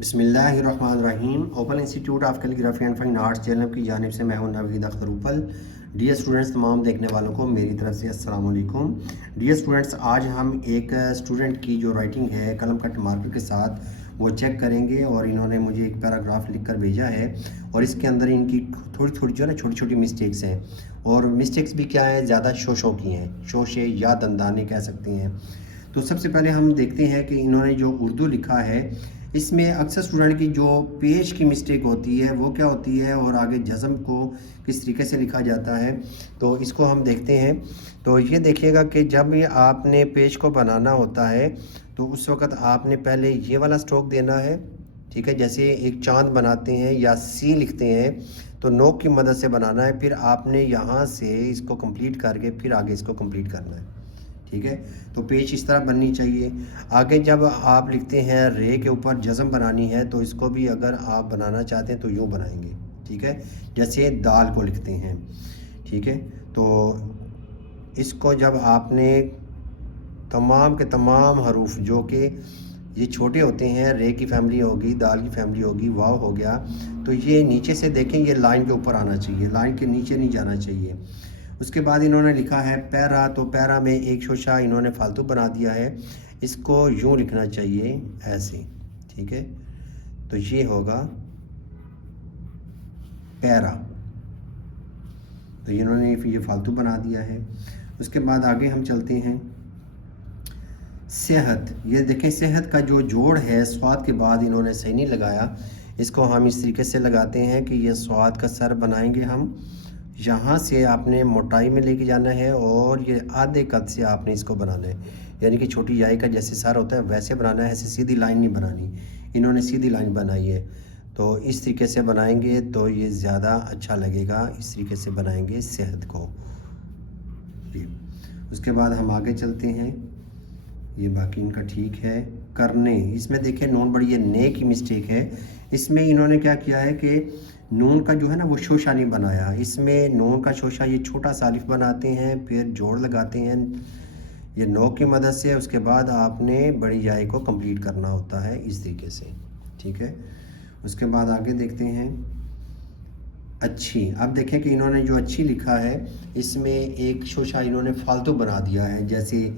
بسم اللہ الرحمن الرحیم۔ Open institute of calligraphy and fine arts channel کی جانب سے میں ہوں نوید اختر اوپل۔ ڈیئر اسٹوڈنٹس، تمام دیکھنے والوں کو میری طرف سے السلام علیکم۔ ڈیئر اسٹوڈنٹس، آج ہم ایک اسٹوڈنٹ کی جو رائٹنگ ہے قلم کٹ مارکر کے ساتھ وہ چیک کریں گے، اور انہوں نے مجھے ایک پیراگراف لکھ کر بھیجا ہے، اور اس کے اندر ان کی تھوڑی تھوڑی جو ہے نا چھوٹی چھوٹی مسٹیکس ہیں، اور مسٹیکس بھی کیا ہیں، زیادہ شوشوں کی ہیں، شوشے یا دندانے کہہ سکتے ہیں۔ تو سب سے پہلے ہم دیکھتے ہیں کہ انہوں نے جو اردو لکھا ہے، اس میں اکثر اسٹوڈنٹ کی جو پیش کی مسٹیک ہوتی ہے وہ کیا ہوتی ہے، اور آگے جزم کو کس طریقے سے لکھا جاتا ہے، تو اس کو ہم دیکھتے ہیں۔ تو یہ دیکھیے گا کہ جب آپ نے پیج کو بنانا ہوتا ہے تو اس وقت آپ نے پہلے یہ والا سٹروک دینا ہے، ٹھیک ہے، جیسے ایک چاند بناتے ہیں یا سی لکھتے ہیں تو نوک کی مدد سے بنانا ہے، پھر آپ نے یہاں سے اس کو کمپلیٹ کر کے پھر آگے اس کو کمپلیٹ کرنا ہے، ٹھیک ہے۔ تو پیج اس طرح بننی چاہیے۔ آگے جب آپ لکھتے ہیں رے کے اوپر جزم بنانی ہے تو اس کو بھی اگر آپ بنانا چاہتے ہیں تو یوں بنائیں گے، ٹھیک ہے، جیسے دال کو لکھتے ہیں، ٹھیک ہے۔ تو اس کو جب آپ نے تمام کے تمام حروف جو کہ یہ چھوٹے ہوتے ہیں، رے کی فیملی ہوگی، دال کی فیملی ہوگی، واو ہو گیا، تو یہ نیچے سے دیکھیں یہ لائن کے اوپر آنا چاہیے، لائن کے نیچے نہیں جانا چاہیے۔ اس کے بعد انہوں نے لکھا ہے پیرا، تو پیرا میں ایک شوشہ انہوں نے فالتو بنا دیا ہے، اس کو یوں لکھنا چاہیے ایسے، ٹھیک ہے۔ تو یہ ہوگا پیرا، تو انہوں نے یہ فالتو بنا دیا ہے۔ اس کے بعد آگے ہم چلتے ہیں صحت۔ یہ دیکھیں صحت کا جو جوڑ ہے سواد کے بعد انہوں نے صحیح نہیں لگایا، اس کو ہم اس طریقے سے لگاتے ہیں کہ یہ سواد کا سر بنائیں گے ہم، یہاں سے آپ نے موٹائی میں لے کے جانا ہے، اور یہ آدھے قد سے آپ نے اس کو بنانا ہے، یعنی کہ چھوٹی یائی کا جیسے سر ہوتا ہے ویسے بنانا ہے، ایسے سیدھی لائن نہیں بنانی۔ انہوں نے سیدھی لائن بنائی ہے، تو اس طریقے سے بنائیں گے تو یہ زیادہ اچھا لگے گا، اس طریقے سے بنائیں گے صحت کو جی۔ اس کے بعد ہم آگے چلتے ہیں، یہ باقی ان کا ٹھیک ہے۔ کرنے، اس میں دیکھیں نون بڑی یہ نے کی مسٹیک ہے، اس میں انہوں نے کیا کیا ہے کہ نون کا جو ہے نا وہ شوشہ نہیں بنایا، اس میں نون کا شوشہ یہ چھوٹا سا الف بناتے ہیں، پھر جوڑ لگاتے ہیں یہ نو کی مدد سے، اس کے بعد آپ نے بڑی یائی کو کمپلیٹ کرنا ہوتا ہے اس طریقے سے، ٹھیک ہے۔ اس کے بعد آگے دیکھتے ہیں اچھی۔ اب دیکھیں کہ انہوں نے جو اچھی لکھا ہے اس میں ایک شوشہ انہوں نے فالتو بنا دیا ہے، جیسے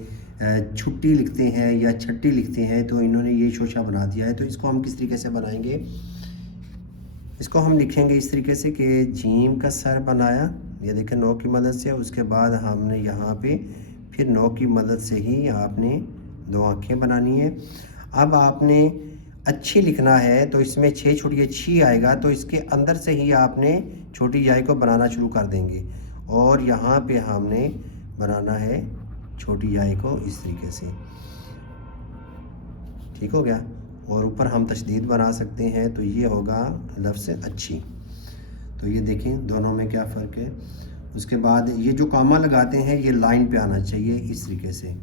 چھٹی لکھتے ہیں یا چھٹی لکھتے ہیں تو انہوں نے یہ شوشہ بنا دیا ہے۔ تو اس کو ہم کس طریقے سے بنائیں گے، اس کو ہم لکھیں گے اس طریقے سے کہ جیم کا سر بنایا، یہ دیکھیں نو کی مدد سے، اس کے بعد ہم نے یہاں پہ پھر نو کی مدد سے ہی آپ نے دو آنکھیں بنانی ہے۔ اب آپ نے اچھی لکھنا ہے تو اس میں چھ چھوٹی اچھی آئے گا، تو اس کے اندر سے ہی آپ نے چھوٹی یائی کو بنانا شروع کر دیں گے، اور یہاں پہ ہم نے بنانا ہے چھوٹی یائی کو اس طریقے سے، ٹھیک ہو گیا۔ اور اوپر ہم تشدید بنا سکتے ہیں، تو یہ ہوگا لفظ اچھی۔ تو یہ دیکھیں دونوں میں کیا فرق ہے۔ اس کے بعد یہ جو کامہ لگاتے ہیں یہ لائن پہ آنا چاہیے اس طریقے سے،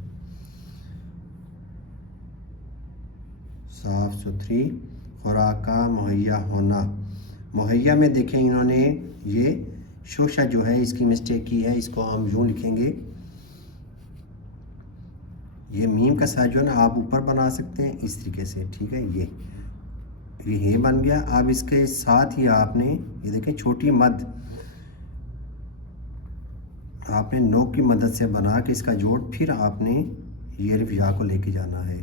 صاف ستھری خوراک کا مہیا ہونا۔ مہیا میں دیکھیں انہوں نے یہ شوشہ جو ہے اس کی مسٹیک کی ہے، اس کو ہم یوں لکھیں گے، یہ میم کا سائز جو ہے نا آپ اوپر بنا سکتے ہیں اس طریقے سے، ٹھیک ہے، یہ بن گیا۔ اب اس کے ساتھ ہی آپ نے یہ دیکھیں چھوٹی مد آپ نے نو کی مدد سے بنا کے اس کا جوڑ، پھر آپ نے یہ الف یا کو لے کے جانا ہے،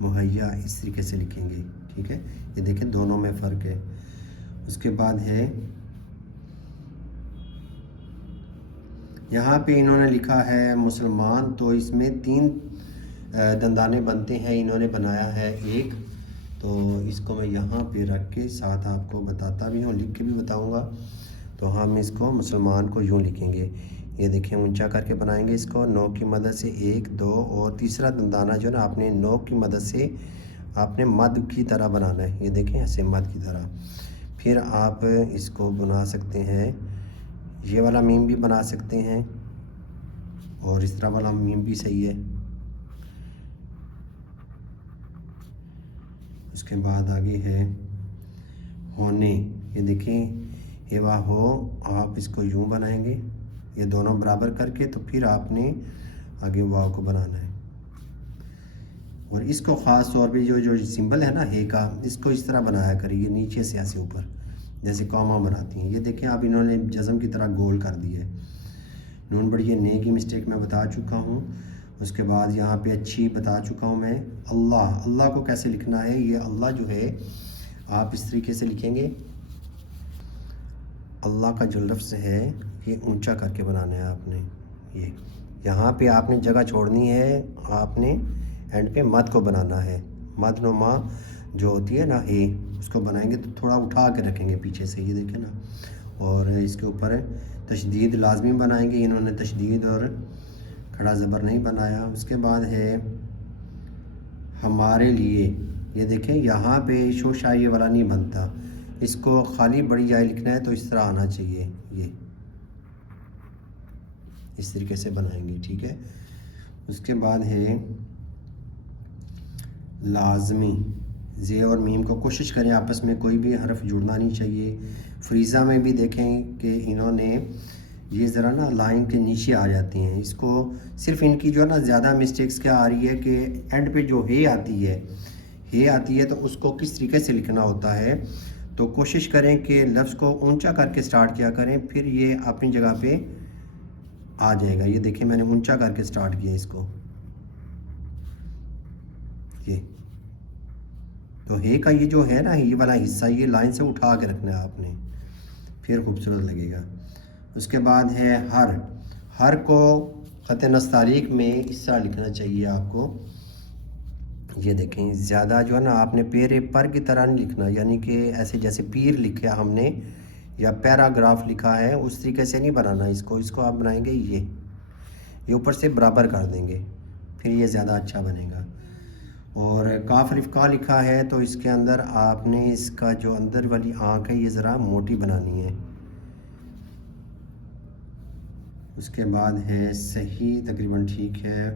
مہیا اس طریقے سے لکھیں گے، ٹھیک ہے۔ یہ دیکھیں دونوں میں فرق ہے۔ اس کے بعد ہے یہاں پہ انہوں نے لکھا ہے مسلمان، تو اس میں تین دندانے بنتے ہیں، انہوں نے بنایا ہے ایک، تو اس کو میں یہاں پہ رکھ کے ساتھ آپ کو بتاتا بھی ہوں، لکھ کے بھی بتاؤں گا۔ تو ہم اس کو مسلمان کو یوں لکھیں گے، یہ دیکھیں اونچا کر کے بنائیں گے اس کو، نو کی مدد سے ایک دو، اور تیسرا دندانہ جو ہے نا آپ نے نو کی مدد سے آپ نے مد کی طرح بنانا ہے، یہ دیکھیں ایسے مد کی طرح۔ پھر آپ اس کو بنا سکتے ہیں، یہ والا میم بھی بنا سکتے ہیں، اور اس طرح والا میم بھی صحیح ہے۔ اس کے بعد آگے ہے ہونے، یہ دیکھیں ہیوا ہو، آپ اس کو یوں بنائیں گے، یہ دونوں برابر کر کے، تو پھر آپ نے آگے واو کو بنانا ہے، اور اس کو خاص طور پہ جو سمبل ہے نا ہے کا، اس کو اس طرح بنایا کریے نیچے سے ایسے اوپر، جیسے قوما بناتی ہیں. یہ دیکھیں اب انہوں نے جزم کی طرح گول کر دی ہے. نون بڑی نے کی مسٹیک میں بتا چکا ہوں. اس کے بعد یہاں پہ اچھی بتا چکا ہوں میں. اللہ کو کیسے لکھنا ہے، یہ اللہ جو ہے آپ اس طریقے سے لکھیں گے. اللہ کا جو لفظ ہے یہ اونچا کر کے بنانا ہے آپ نے. یہ یہاں پہ آپ نے جگہ چھوڑنی ہے، آپ نے اینڈ پہ مد کو بنانا ہے. مد نما جو ہوتی ہے نا ہے، اس کو بنائیں گے تو تھوڑا اٹھا کے رکھیں گے پیچھے سے، یہ دیکھیں نا. اور اس کے اوپر تشدید لازمی بنائیں گے. انہوں نے تشدید اور کھڑا زبر نہیں بنایا. اس کے بعد ہے ہمارے لیے. یہ دیکھیں یہاں پہ شوشائیے والا نہیں بنتا، اس کو خالی بڑی جائے لکھنا ہے تو اس طرح آنا چاہیے. یہ اس طریقے سے بنائیں گے، ٹھیک ہے. اس کے بعد ہے لازمی. زے اور میم کو کوشش کریں آپس میں کوئی بھی حرف جڑنا نہیں چاہیے. فریضہ میں بھی دیکھیں کہ انہوں نے یہ ذرا نا لائن کے نیچے آ جاتی ہیں. اس کو صرف ان کی جو ہے نا زیادہ مسٹیکس کیا آ رہی ہے کہ اینڈ پہ جو ہے آتی ہے تو اس کو کس طریقے سے لکھنا ہوتا ہے. تو کوشش کریں کہ لفظ کو اونچا کر کے سٹارٹ کیا کریں، پھر یہ اپنی جگہ پہ آ جائے گا. یہ دیکھیں میں نے اونچا کر کے سٹارٹ کیا اس کو. یہ تو ہے کا یہ جو ہے نا یہ والا حصہ یہ لائن سے اٹھا کے رکھنا ہے آپ نے، پھر خوبصورت لگے گا. اس کے بعد ہے ہر کو خط نستعلیق میں اس طرح لکھنا چاہیے آپ کو. یہ دیکھیں زیادہ جو ہے نا آپ نے پیرے پر کی طرح نہیں لکھنا، یعنی کہ ایسے جیسے پیر لکھا ہم نے یا پیراگراف لکھا ہے اس طریقے سے نہیں بنانا. اس کو آپ بنائیں گے یہ اوپر سے برابر کر دیں گے، پھر یہ زیادہ اچھا بنے گا. اور کاف الف کا لکھا ہے تو اس کے اندر آپ نے اس کا جو اندر والی آنکھ ہے یہ ذرا موٹی بنانی ہے. اس کے بعد ہے صحیح، تقریباً ٹھیک ہے.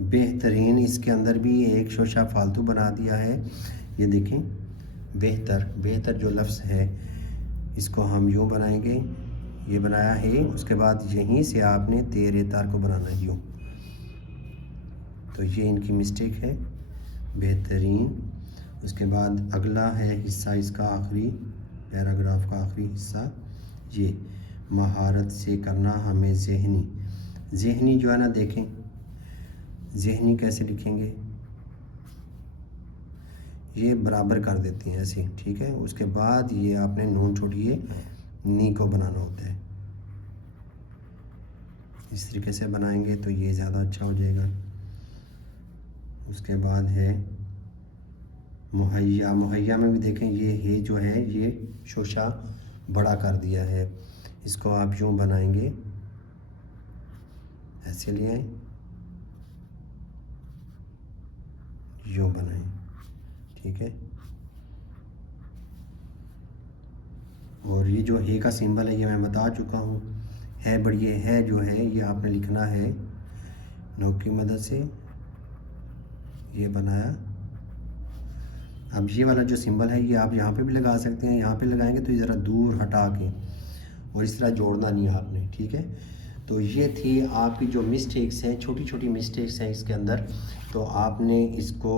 بہترین، اس کے اندر بھی ایک شوشہ فالتو بنا دیا ہے. یہ دیکھیں بہتر جو لفظ ہے اس کو ہم یوں بنائیں گے، یہ بنایا ہے. اس کے بعد یہیں سے آپ نے تیرے تار کو بنانا ہے یوں. تو یہ ان کی مسٹیک ہے. بہترین. اس کے بعد اگلا ہے حصہ اس کا آخری، پیراگراف کا آخری حصہ. یہ مہارت سے کرنا ہمیں ذہنی جو ہے نا دیکھیں ذہنی کیسے لکھیں گے، یہ برابر کر دیتے ہیں ایسے، ٹھیک ہے. اس کے بعد یہ آپ نے نون چھوڑیے نی کو بنانا ہوتا ہے. اس طریقے سے بنائیں گے تو یہ زیادہ اچھا ہو جائے گا. اس کے بعد ہے مہیا میں بھی دیکھیں یہ ہے جو ہے یہ شوشہ بڑا کر دیا ہے. اس کو آپ یوں بنائیں گے، ایسے لے آئیں، یوں بنائیں، ٹھیک ہے. اور یہ جو ہے کا سمبل ہے یہ میں بتا چکا ہوں. ہے بڑی ہے جو ہے یہ آپ نے لکھنا ہے نوک کی مدد سے. یہ بنایا. اب یہ والا جو سمبل ہے یہ آپ یہاں پہ بھی لگا سکتے ہیں، یہاں پہ لگائیں گے تو یہ ذرا دور ہٹا کے، اور اس طرح جوڑنا نہیں ہے آپ نے، ٹھیک ہے. تو یہ تھی آپ کی جو مسٹیکس ہیں، چھوٹی مسٹیکس ہیں اس کے اندر. تو آپ نے اس کو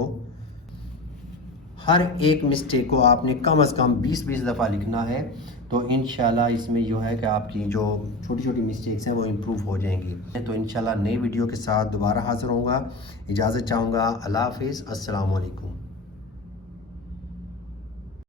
ہر ایک مسٹیک کو آپ نے کم از کم 20 دفعہ لکھنا ہے. تو انشاءاللہ اس میں جو ہے کہ آپ کی جو چھوٹی مسٹیکس ہیں وہ امپروو ہو جائیں گی. تو انشاءاللہ نئی ویڈیو کے ساتھ دوبارہ حاضر ہوں گا. اجازت چاہوں گا. اللہ حافظ. السلام علیکم.